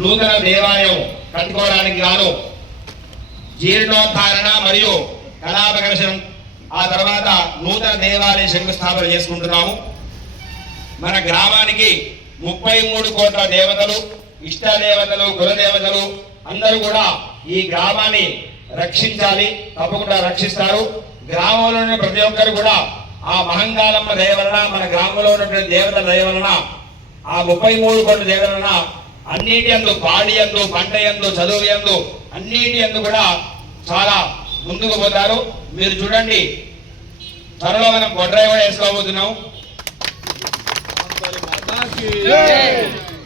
నూతన దేవాలయం కట్టుకోవడానికి గాను జీర్ణోద్ధారణ మరియు కళాపకర్షణం ఆ తర్వాత నూతన దేవాలయ శంకుస్థాపన చేసుకుంటున్నాము. మన గ్రామానికి ముప్పై మూడు కోట్ల దేవతలు ఇష్ట దేవతలు కులదేవతలు అందరూ కూడా ఈ గ్రామాన్ని రక్షించాలి తప్పకుండా రక్షిస్తారు. గ్రామంలో ఉన్న ప్రతి ఒక్కరు కూడా ఆ మహంగాలమ్మ దయ వలన మన గ్రామంలో ఉన్నటువంటి దేవతల దయ వలన ఆ ముప్పై మూడు కోట్ల దేవతల అన్నిటి అందు పాడి అందు పంట ఎందు చదువు ఎందు అన్నిటి అందు కూడా చాలా ముందుకు పోతారు. మీరు చూడండి త్వరలో మనం గొడ్రాయి కూడా వేసుకోబోతున్నాం.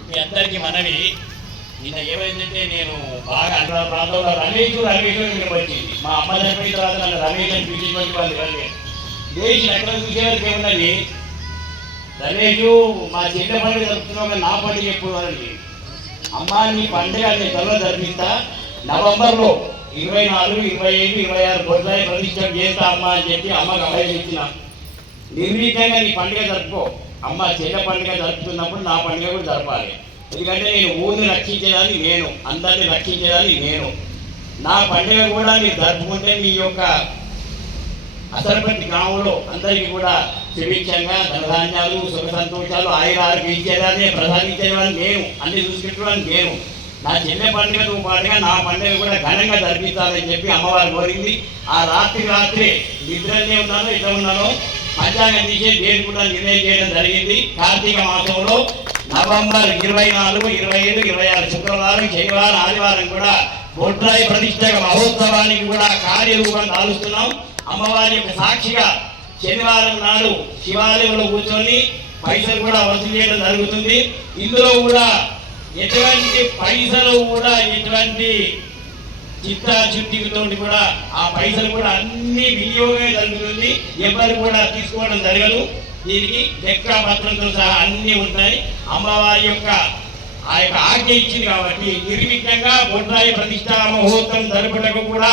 మీ అందరికి మనవి నిన్న ఏమైందంటే నేను బాగా అక్కడ ప్రాంతంలో రమేష్ రమేష్ వచ్చింది మా అమ్మ చనిపోయిన తర్వాత నన్ను రమేష్ అని పిలిచిపోయి వాళ్ళు ఇవ్వండి లేచి ఎక్కడ చూసేవారికి ఏమున్నది రమేష్ మా చెల్లె పండుగ జరుపుతున్నావు నా పండుగ ఎప్పుడు అని అమ్మ నీ పండుగ అనే త్వరలో జరిపిస్తా నవంబర్లో ఇరవై నాలుగు ఇరవై ఐదు ఇరవై ఆరు పొద్దులాయి ప్రతిష్టం చేస్తా అమ్మ అని చెప్పి అమ్మకి అభయం ఇచ్చిన నిర్వీతంగా నీ పండుగ జరుపుకో. అమ్మ చెల్ల పండుగ జరుపుతున్నప్పుడు నా పండుగ కూడా జరపాలి. ఎందుకంటే నేను ఊరిని రక్షించేదాన్ని నేను. అందరిని రక్షించేదాన్ని నేను. నా పండుగ కూడా మీరు జరుపుకుంటే మీ యొక్క అసరపతి గ్రామంలో అందరికీ కూడా క్షమించంగా ధనధాన్యాలు సుఖ సంతోషాలు ఆయుర ఆరోగ్యం ఇచ్చేదాన్ని ప్రసాదించేవాడిని మేము. అన్ని చూసుకుంటున్నాను మేము. నా చెల్లె పండుగతో పాటుగా నా పండుగ కూడా ఘనంగా జరిపించాలని చెప్పి అమ్మవారు కోరింది. ఆ రాత్రి రాత్రి నిద్రనే ఉన్నాను ఇట్లా ఉన్నాను పంచాంగం తీసే డేట్ కూడా నిర్ణయం చేయడం జరిగింది. కార్తీక మాసంలో నవంబర్ ఇరవై నాలుగు ఇరవై ఐదు ఇరవై ఆరు శుక్రవారం శనివారం ఆదివారం కూడా బొడ్రాయి ప్రతిష్ట మహోత్సవానికి కూడా కార్యరూపం దాలుస్తున్నాం అమ్మవారి యొక్క సాక్షిగా శనివారం నాడు శివాలయంలో కూర్చొని పైసలు కూడా వసూలు చేయడం జరుగుతుంది. ఇందులో కూడా ఎటువంటి పైసలు కూడా ఎటువంటి చిత్తాశుద్ధితో కూడా ఆ పైసలు కూడా అన్ని వినియోగమే జరుగుతుంది. ఎవరు కూడా తీసుకోవడం జరగదు. దీనికి లెక్క పత్రంతో సహా అన్నీ ఉంటాయి. అమ్మవారి యొక్క ఆ యొక్క ఆజ్ఞ ఇచ్చింది కాబట్టి నిర్విఘ్నంగా బొడ్రాయి ప్రతిష్టా మహోత్సవం జరుపుటకు కూడా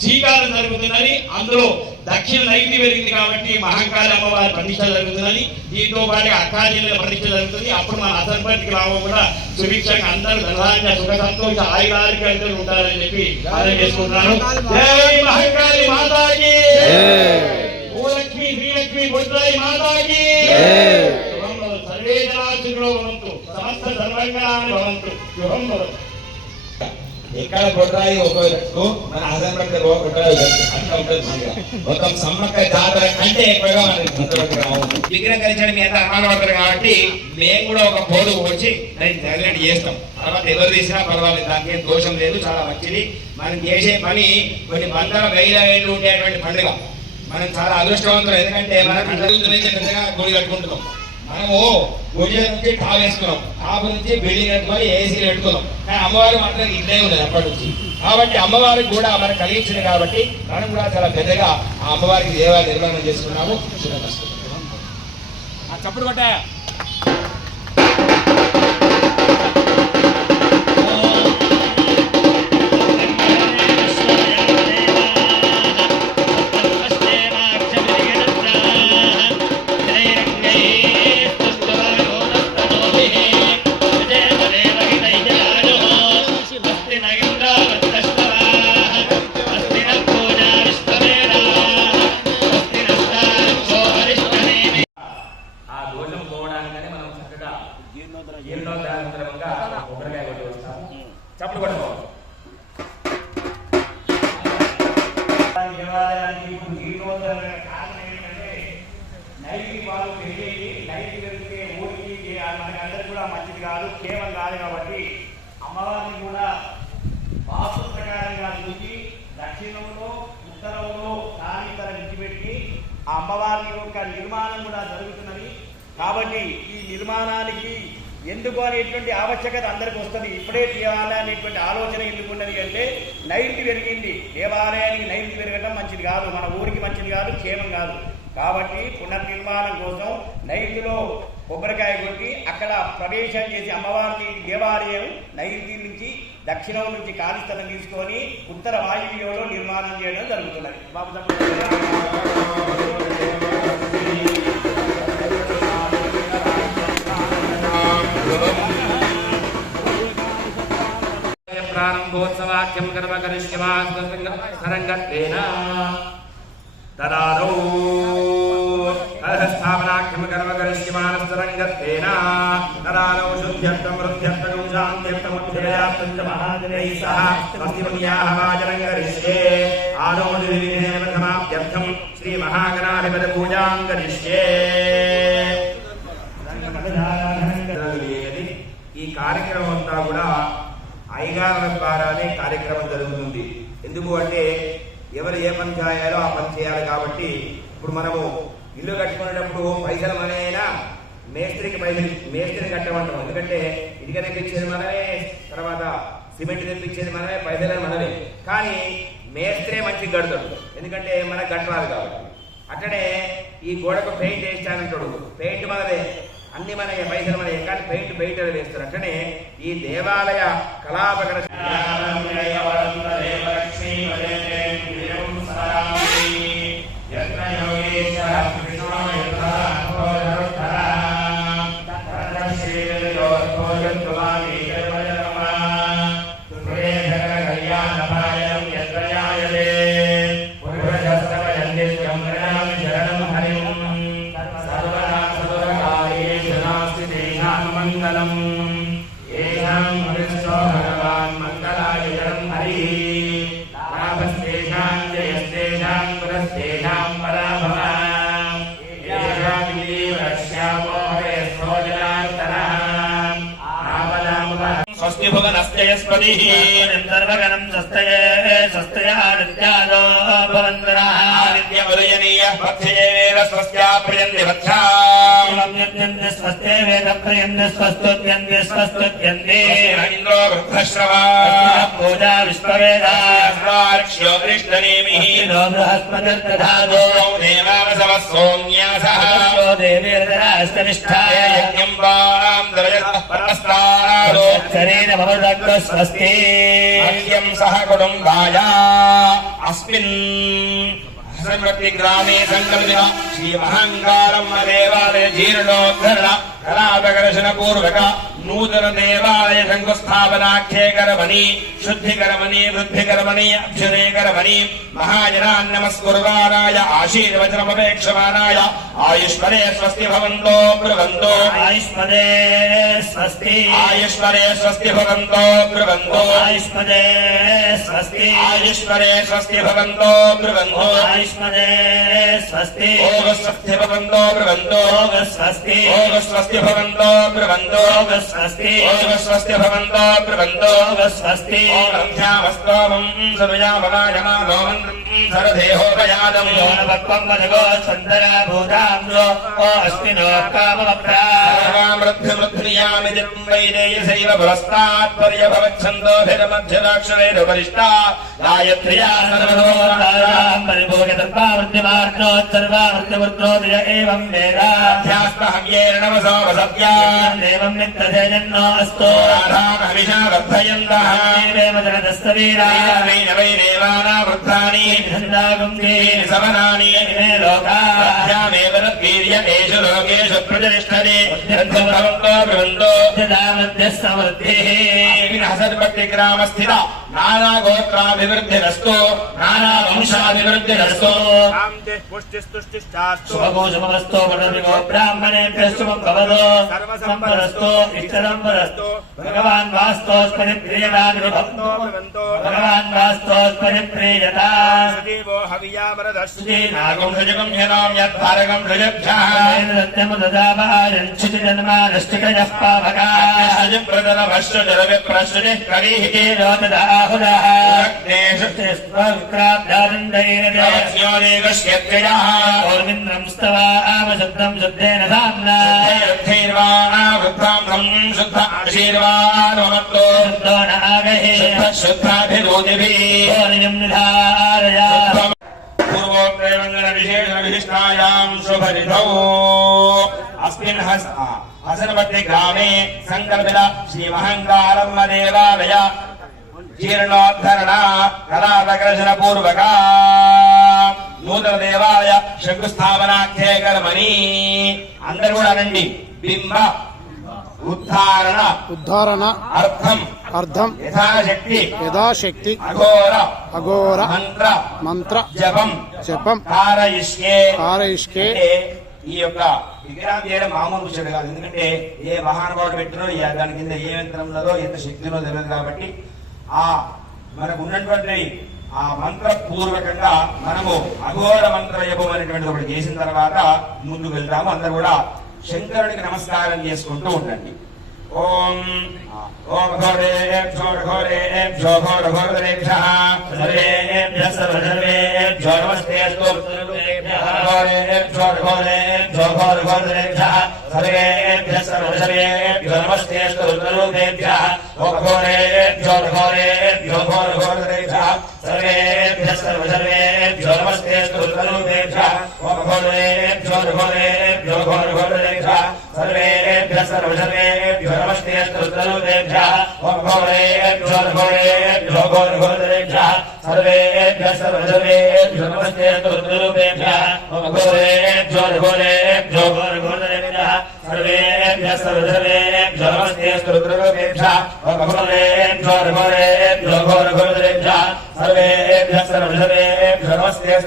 శ్రీకారం జరుగుతున్నది అందులో దక్షిణ నైతి పెరిగింది కాబట్టి మహంకాళి అమ్మవారి ప్రతిష్ట జరుగుతున్నది దీంతో పాటు అక్కాజీల ప్రతిష్ట జరుగుతుంది. అప్పుడు మన అసంపతి గ్రామం కూడా సుభిక్షంగా అందరూ ధనధాన్య సుఖ సంతోష ఆయురారోగ్యాలతో ఉంటారని చెప్పి చేసుకుంటున్నాను జై మహంకాళి మాతాకి! భూలక్ష్మి శ్రీలక్ష్మి బుద్ధాయి మాతాకి! శుభంలో సర్వే జనాశులో భవంతు సమస్త సర్వంగాన్ని భవంతు భవంతు ఎక్కడ కొట్రాయి ఒక దిక్కు, మన అట్లా ఉంటుంది. మొత్తం సమ్మక్క జాతర అంటే ఎక్కువగా మనకి గుర్తుపట్టి రావు. విగ్రహం కలిసిన మీ అంతా పడతారు కాబట్టి మేము కూడా ఒక పోడు వచ్చి దాన్ని తగినట్టు చేస్తాం తర్వాత ఎవరు తీసినా పర్వాలేదు దానికి ఏం దోషం లేదు చాలా మంచిది మనం చేసే పని కొన్ని వందల వేల ఏళ్ళు ఉండేటువంటి పండుగ మనం చాలా అదృష్టవంతులు ఎందుకంటే మనం పెద్దగా గుడి కట్టుకుంటున్నాం మనము గుడి నుంచి టాప్ వేసుకున్నాం. టాప్ నుంచి బిల్డింగ్ కట్టుకొని ఏసీ పెట్టుకున్నాం. కానీ అమ్మవారు మాత్రం ఇల్లే ఉండదు అప్పటి నుంచి. కాబట్టి అమ్మవారికి కూడా మనకు కలిగించింది కాబట్టి మనం కూడా చాలా పెద్దగా ఆ అమ్మవారికి దేవాలయ నిర్మాణం చేసుకున్నాము. శుభమస్తు. చప్పుడు వాళ్ళు పెరిగేది నైతిక పెరిగితే ఊరికి మనకి కూడా మంచిది కాదు కేవలం కాదు కాబట్టి అమ్మవారిని కూడా వాస్తు ప్రకారంగా చూసి దక్షిణంలో ఉత్తరంలో సాయంత్రం విడిచిపెట్టి ఆ అమ్మవారి యొక్క నిర్మాణం కూడా జరుగుతున్నది. కాబట్టి ఈ నిర్మాణానికి ఎందుకు అనేటువంటి ఆవశ్యకత అందరికి వస్తుంది. ఇప్పుడే దేవాలయానికి ఆలోచన ఎందుకున్నది అంటే నైట్ పెరిగింది దేవాలయానికి నైట్ పెరగడం మంచిది కాదు. మన ఊరికి మంచిది కాదు క్షేమం కాదు. కాబట్టి పునర్నిర్మాణం కోసం నైరుతిలో కొబ్బరికాయ కొట్టి అక్కడ ప్రవేశం చేసి అమ్మవారి దేవాలయం నైరుతి నుంచి దక్షిణం నుంచి ఖాళీ తీసుకొని ఉత్తర వాయువ్యంలో నిర్మాణం చేయడం జరుగుతున్నది. బాబు మహోత్సవాఖ్యం స్వస్తి పుణ్యాः వాచనం కరిష్యే ఆదౌ నిర్విఘ్నేన ప్రథమాప్త్యర్థం శ్రీ మహాగణాధిపత పూజాం కరిష్యే జరగలేదు. ఈ కార్యక్రమం అంతా కూడా అయ్యగారుల ద్వారానే కార్యక్రమం జరుగుతుంది. ఎందుకు అంటే ఎవరు ఏ పని చేయాలో ఆ పని చేయాలి కాబట్టి ఇప్పుడు మనము ఇల్లు కట్టుకునేటప్పుడు పైసలు మనైనా మేస్త్రికి బయలు మేస్త్రిని కట్టమంటాం. ఎందుకంటే ఇటుక తెప్పించేది మనమే తర్వాత సిమెంట్ తెప్పించేది మనమే పైసలు మనమే. కానీ మేస్త్రే మంచిగా గడుతాడు ఎందుకంటే మన గట్టరాదు కాబట్టి. అట్లనే ఈ గోడకు పెయింట్ వేస్తానంటాడు పెయింట్ మనదే. అన్ని మన పైసలు మన కానీ పెయింట్ పెయింట్ వేస్తారు. అట్లనే ఈ దేవాలయ కళాపకర భువనస్తయస్పతి సర్వగణం స్వస్తయే స్వస్తయాదిత్యాదో భవంతరః ఆదిత్యముదయనీయ పథ్యేన స్వస్యా ప్రియంతి వత్సా స్వస్తే వేద ప్రయన్య స్వస్తుత్యంతి స్వస్తుత్యంతి ఇంద్రో వృద్ధశ్రవా పూజా విశ్వవేద అస్మార్క్ష్యో దృష్టనేమి ో బృహస్పతిర్దధాదో దేవావసవ సోమ్యాసః దేవీర్దరాస్తనిష్ఠా యజ్ఞం వాం దరయతః పరస్తాదో శరీర భవదగ్ధ స్వస్తి మహ్యం సహ కుటుంబాయ అస్మిన్ హసన్వతి గ్రామే సంకల్పిత శ్రీ మహంకారం దేవాలయ జీర్ణోద్ధరణ కళాపకర్షణ పూర్వక నూతన దేవాలయ శంకుస్థాపనాఖ్యేకరమణి శుద్ధికరమణి వృద్ధికరమణి అభ్యుదయకరమణి మహాజనాన్ నమస్కుర్వారాయ ఆశీర్వచనమపేక్షమానాయ ఆయుష్మరే స్వస్తి భవంతో బ్రువంతో ఆయుష్మదే స్వస్తి ఆయుష్మరే స్వస్తి భవంతో బ్రువంతో ఆయుష్మదే స్వస్తి ఆయుష్మరే స్వస్తి భవంతో బ్రువంతో ఆయుష్మదే స్వస్తి ఓగ స్వస్తి భవంతో బ్రువంతో యోగ స్వస్తి భవంతో బ్రువంతో యోగ స్వస్తి ఓగ స్వస్తి భవంతో బ్రువంతో యోగ స్వస్తి ఓంధ్యామస్తోమం సరుయామవాయమానో మంత్రం సరదేహోపయాదం యోనపక్వం వదగో సుందర భూతాంలో ఓ అస్మినో కామప్రా మృద్భిమృద్ధ్రియామి వైదేయసైవ పురస్తాత్ పర్యభవచ్ఛందోభిరమధ్యరాక్షరైరుపరిష్టా గాయత్ర్యా పరిభోగతర్పావృత్తిమార్ణోత్తర్వావృత్తివృత్నోదయ ఏవం వేద అధ్యాస్తహవ్యేన నమసోపసత్యా దేవం నిత్యజన్నో అస్తో రాధామహిషా వర్ధయంతః దేవ జగదస్తవీరా వైన వై దేవానా వృద్ధాని ధన్యాగుంగే సవనాని మే లోకా అధ్యామేవ వీర్య ఏషు లోకేషు ప్రజనిష్టనే భవంతో భవంతో మధ్య సమృద్ధి హసద్భక్తి గ్రామ స్థిత నానా భగవాన్ వాస్తోస్పరి భగవాన్ వాస్తోస్పరి ప్రియత దేవో హవియామరదస్సు నాగం భుజగం యనాం యద్భారగం భుజభ్యః జన్మానష్టికయః పావకా ప్రదల భస్య జల విప్రశ్రుతి కరీః లోకదాహుదః అగ్నేషు స్వక్రాబ్దానందైన దేవస్యోదేవస్యత్యయః గౌర్మింద్రం స్తవామశబ్దం శుద్ధేన సామ్నా వృద్ధాం శుద్ధ ఆశీర్వాదమతో శుద్ధో నాగహే శుద్ధ శుద్ధాభిరోధిభిः గౌరిణం నిధారయా పూర్వోత్తరవందన విశేష విశిష్టాయాం శుభరిధౌ అస్మిన్ హస్ హసనపత్రి గ్రామే సంకల్పిత శ్రీ మహంకారమ్మ దేవాలయ జీర్ణోద్ధరణ కళాప్రకర్షణ పూర్వక నూతన దేవాలయ శంకుస్థాపనాఖ్యే కర్మని అందరు కూడా అనండి బింబ ఉద్ధారణ. ఉద్ధారణ. అర్థం. అర్థం. యథాశక్తి. యథాశక్తి. అఘోర. అఘోర. మంత్ర. మంత్ర. జపం. జపం. కారయిష్కే. అంటే ఈ యొక్క విగ్రహం చేయడం మామూలు విషయం కాదు. ఎందుకంటే ఏ మహానుభావుడు పెట్టినో దాని కింద ఏ యంత్రం ఉన్నదో ఎంత శక్తి ఉన్నదో తెలియదు కాబట్టి ఆ మనకు ఉన్నటువంటి ఆ మంత్ర పూర్వకంగా మనము అఘోర మంత్ర జపం అనేటువంటిది ఒకటి చేసిన తర్వాత ముందుకు వెళ్తాము. అందరూ కూడా శంకరుడికి నమస్కారం చేసుకుంటూ ఉండండి. ఓం ఓం ఘోరేభ్యో ఘోరేభ్యో ఘోర ఘోరేభ్యః సర్వేభ్యः ఘోర సర్వసర్వేభ్యో ఘోర సర్వసర్వేభ్యో నమస్తే రుద్రరూపేభ్యः ఓం ఘోరేభ్యో ఘోరేభ్యో ఘోర ఘోరేభ్యः సర్వేభ్యः సర్వసర్వేభ్యో నమస్తే రుద్రరూపేభ్యः ఓం ఘోరేభ్యో ఘోరేభ్యో ఘోర ఘోరేభ్యः సర్వేభ్యः సర్వసర్వేభ్యో నమస్తే రుద్రరూపేభ్యः ఓం ఘోరేభ్యో ఘోరేభ్యో ఘోర ఘోరేభ్యः సర్వేభ్యः సర్వసర్వేభ్యో నమస్తే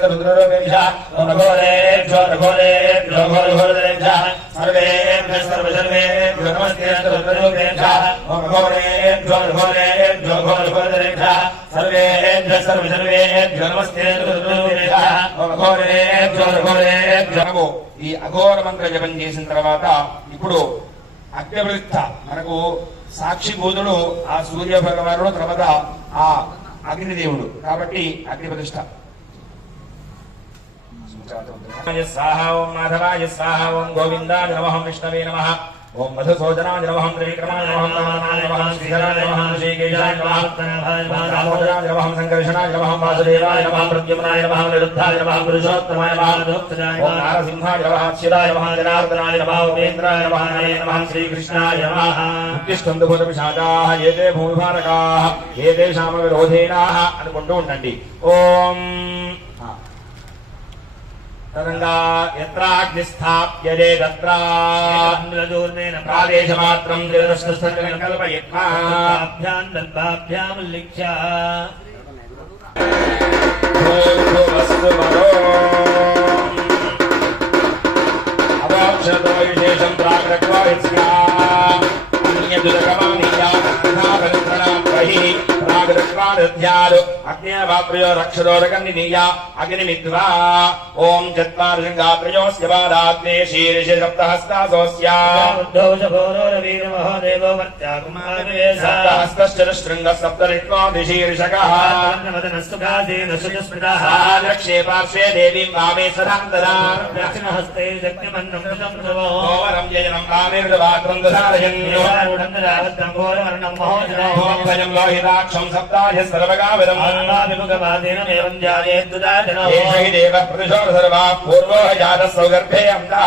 రుద్రరూపేభ్యः ఓం ఘోరేభ్యో ఘోరేభ్యో ఘోర ఘోరేభ్యः సర్వేభ్యः సర్వసర్వేభ్యో నమస్తే రుద్రరూపేభ్యः ఓం ఘోరేభ్యో ఘోరేభ్యో ఘోర ఘోరేభ్యः సర్వేభ్యः సర్వసర్వేభ్యో నమస్తే రుద్రరూపేభ్యः ఓం ఘోరేభ్యో ఘోరేభ్యో మనము ఈ అఘోర మంత్ర జపం చేసిన తర్వాత ఇప్పుడు అగ్నివృత్త మనకు సాక్షి భూతుడు ఆ సూర్య భగవానుడు తర్వాత ఆ అగ్నిదేవుడు. కాబట్టి అగ్ని ప్రతిష్ట స్వాహ ఓం మాధవాయ స్వాహ ఓం గోవిందాయ నమః విష్ణవే నమః. ఓం మధుసూదనాయ నమః త్రివిక్రమాయ నమః నారాయణాయ నమః శ్రీధరాయ నమః శ్రీకేశాయ నమః ఓం దామోదరాయ నమః సంకర్షణాయ నమః వాసుదేవాయ నమః ప్రద్యుమ్నాయ నమః నిరుద్ధాయ నమః పురుషోత్తమాయ నమః ఓం నారసింహాయ నమః అచ్యుతాయ నమః జనార్దనాయ నమః ఉపేంద్రాయ నమః నమే నమః శ్రీకృష్ణాయ నమః ఉత్తిష్టందుభూతపిశాచాః ఏతే భూమిభారకాః ఏతేషామ విరోధేనాః అనుకుంటూ ఉండండి. ఓం तरंगा यत्राग्निस्थाप्यते तत्राजोर्मेण प्रादेशमात्रम् त्रिदशस्तकम् कल्पयत्माभ्याम् दन्ताभ्यामुल्लिख्य अवाक्षतो ప్రాగృక్వాదధ్యాలు అగ్నేవాప్రయో రక్షదోరగన్నినీయ అగ్నిమిత్వా ఓం చత్వారశృంగాప్రయోస్య బాధాగ్నే శీర్ష సప్తహస్తాసోస్యా సప్తహస్తశ్చతుశృంగ సప్తరిత్వాదిశీర్షకः సారక్షే పార్శ్వే దేవీం వామే సదాంతరా ఓవరం జయనం వామేర్వాత్రం దధారయన్యో ఓం భయం లోహితాక్షం సప్తాయ సర్వగావిదం ఏష హి దేవ ప్రతిశోర సర్వా పూర్వో జాత సౌగర్భే అంతః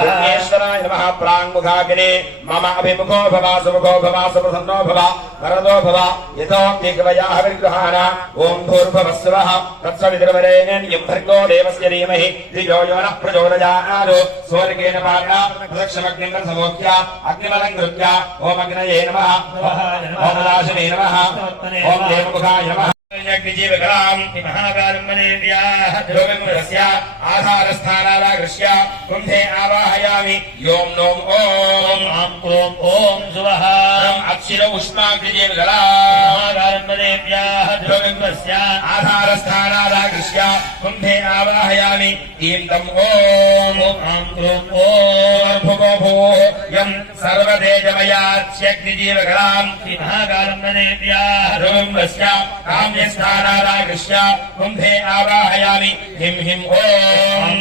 విఘ్నేశ్వరాయ నమః ప్రాంగుఖాగ్నే మమ అభిముఖో భవ సుముఖో భవ సుప్రసన్నో భవ వరదో భవ యథోక్తికవయాః విగ్రహాణ ఓం భూర్భవస్వః తత్సవితుర్వరేణ్యం सूर्यये नमः। ॐ राशिने नमः। ॐ देवमुखाय नमः। यज्ञजीवकलाम् महाकालम्बनेभ्याः द्रव्यमुरस्य आधारस्थानादाकृष्य कुम्भे आवाहयामि। योम् नोम् ओम्। आम् आवाहयामि। ईम् तम् ओम्। आम् क्रोम् ओम्। भुवो भुवो सर्वदेजमयाच्यग्निजीवगणाम् विभागालम् ननेभ्याम् वस्या काम्यस्थानादाकृष्य कुम्भे आवाहयामि हिम् हिम् ओम्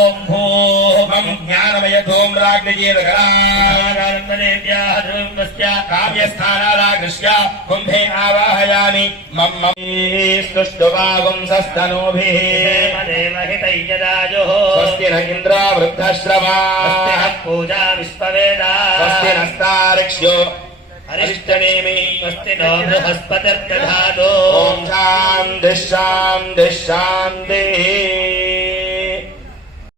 ॐ भूमम् ज्ञानमय धूम्राग्निजीवगणाम् ननेभ्यः ध्रुवम् वस्या काम्यस्थानादाकृष्य कुम्भे आवाहयामि मम् ममीस्तुष्टुवागुंसस्तनूभिः स्वस्ति न इन्द्रा पूजा विश्ववेदा విశ్వవేదా స్వస్తి నస్తారిక్ష్యో. అరిష్టనేమి స్వస్తి నో బృహస్పతిర్దధాతు ఓం శాంతి శాంతి శాంతి.